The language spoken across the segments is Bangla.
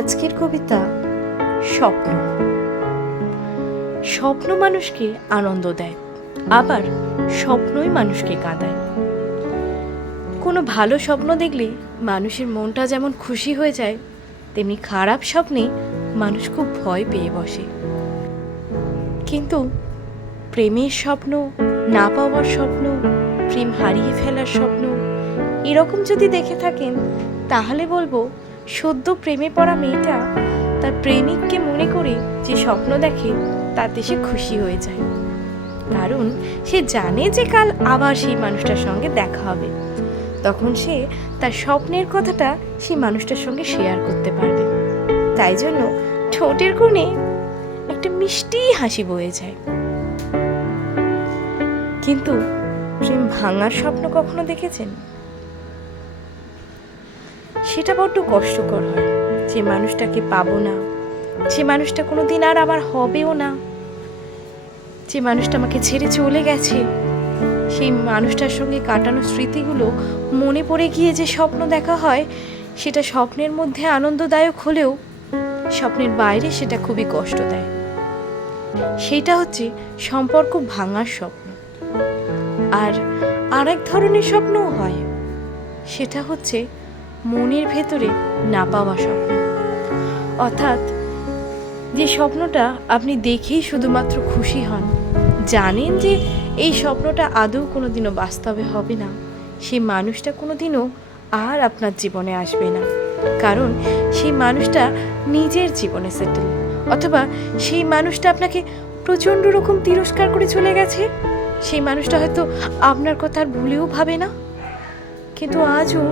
আজকের কবিতা স্বপ্ন। স্বপ্ন মানুষকে আনন্দ দেয়, আবার স্বপ্নই মানুষকে কাঁদায়। কোনো ভালো স্বপ্ন দেখলে মানুষের মনটা যেমন খুশি হয়ে যায়, তেমনি খারাপ স্বপ্নে মানুষ খুব ভয় পেয়ে বসে। কিন্তু প্রেমের স্বপ্ন, না পাওয়ার স্বপ্ন, প্রেম হারিয়ে ফেলার স্বপ্ন এরকম যদি দেখে থাকেন, তাহলে বলবো সদ্য প্রেমে পড়া মেয়েটা তার প্রেমিককে মনে করে যে স্বপ্ন দেখে তাতে সে খুশি হয়ে যায়। কারণ সে জানে যে কাল আবার সেই মানুষটার সঙ্গে দেখা হবে। তখন সে তার স্বপ্নের কথাটা সেই মানুষটার সঙ্গে শেয়ার করতে পারবে। তাই জন্য ঠোঁটের কোণে একটা মিষ্টি হাসি বয়ে যায়। কিন্তু প্রেম ভাঙার স্বপ্ন কখনো দেখেছেন? সেটা বড্ড কষ্টকর হয়। যে মানুষটাকে পাবো না, যে মানুষটা কোনোদিন আর আবার হবেও না, যে মানুষটা আমাকে ছেড়ে চলে গেছে, সেই মানুষটার সঙ্গে কাটানো স্মৃতিগুলো মনে পড়ে গিয়ে যে স্বপ্ন দেখা হয়, সেটা স্বপ্নের মধ্যে আনন্দদায়ক হলেও স্বপ্নের বাইরে সেটা খুবই কষ্ট দেয়। সেটা হচ্ছে সম্পর্ক ভাঙার স্বপ্ন। আর আরেক ধরনের স্বপ্নও হয়, সেটা হচ্ছে মনের ভেতরে না পাওয়া স্বপ্ন। অর্থাৎ যে স্বপ্নটা আপনি দেখেই শুধুমাত্র খুশি হন, জানেন যে এই স্বপ্নটা আদৌ কোনোদিনও বাস্তবে হবে না, সেই মানুষটা কোনোদিনও আর আপনার জীবনে আসবে না। কারণ সেই মানুষটা নিজের জীবনে সেটেল, অথবা সেই মানুষটা আপনাকে প্রচণ্ড রকম তিরস্কার করে চলে গেছে। সেই মানুষটা হয়তো আপনার কথা আর ভুলেও ভাবে না। কিন্তু আজও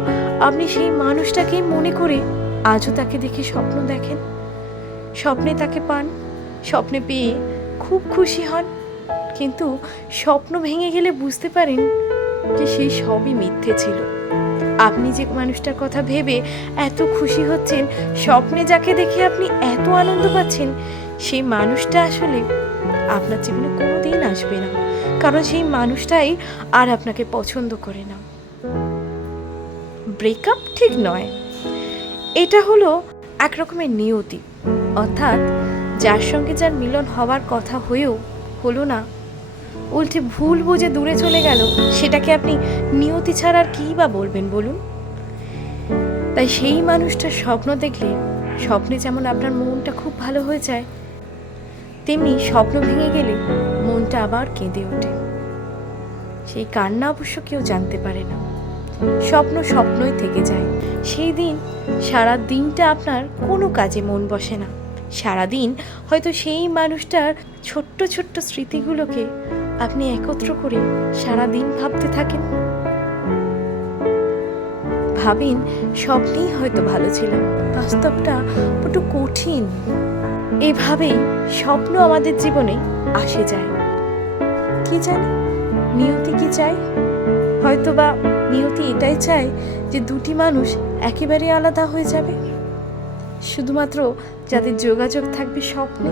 আপনি সেই মানুষটাকেই মনে করে আজও তাকে দেখে স্বপ্ন দেখেন, স্বপ্নে তাকে পান, স্বপ্নে পেয়ে খুব খুশি হন। কিন্তু স্বপ্ন ভেঙে গেলে বুঝতে পারেন যে সেই সবই মিথ্যে ছিল। আপনি যে মানুষটার কথা ভেবে এত খুশি হচ্ছেন, স্বপ্নে যাকে দেখে আপনি এত আনন্দ পাচ্ছেন, সেই মানুষটা আসলে আপনার জীবনে কোনোদিন আসবে না। কারণ সেই মানুষটাই আর আপনাকে পছন্দ করে না। ব্রেকআপ ঠিক নয়, এটা হলো এক রকমের নিয়তি। অর্থাৎ যার সঙ্গে যার মিলন হওয়ার কথা হয়েও হলো না, উল্টে ভুল বুঝে দূরে চলে গেল, সেটাকে আপনি নিয়তি ছাড়া আর কী বা বলবেন বলুন? তাই সেই মানুষটার স্বপ্ন দেখলে স্বপ্নে যেমন আপনার মনটা খুব ভালো হয়ে যায়, তেমনি স্বপ্ন ভেঙে গেলে মনটা আবার কেঁদে ওঠে। সেই কান্না অবশ্য কেউ জানতে পারে না, স্বপ্ন স্বপ্নই থেকে যায়। সেই দিন সারা দিনটা আপনার কোনো কাজে মন বসে না। সারাদিন হয়তো সেই মানুষটার ছোট্ট ছোট্ট স্মৃতিগুলোকে আপনি একত্র করে সারাদিন ভাবতে থাকেন। ভাবেন স্বপ্নেই হয়তো ভালো ছিলাম, বাস্তবটা বড় কঠিন। এভাবেই স্বপ্ন আমাদের জীবনে আসে যায়। কি জানি নিয়তি কি চায়? হয়তোবা নিয়তি এটাই চায় যে দুটি মানুষ একেবারে আলাদা হয়ে যাবে, শুধুমাত্র যাদের যোগাযোগ থাকবে স্বপ্নে।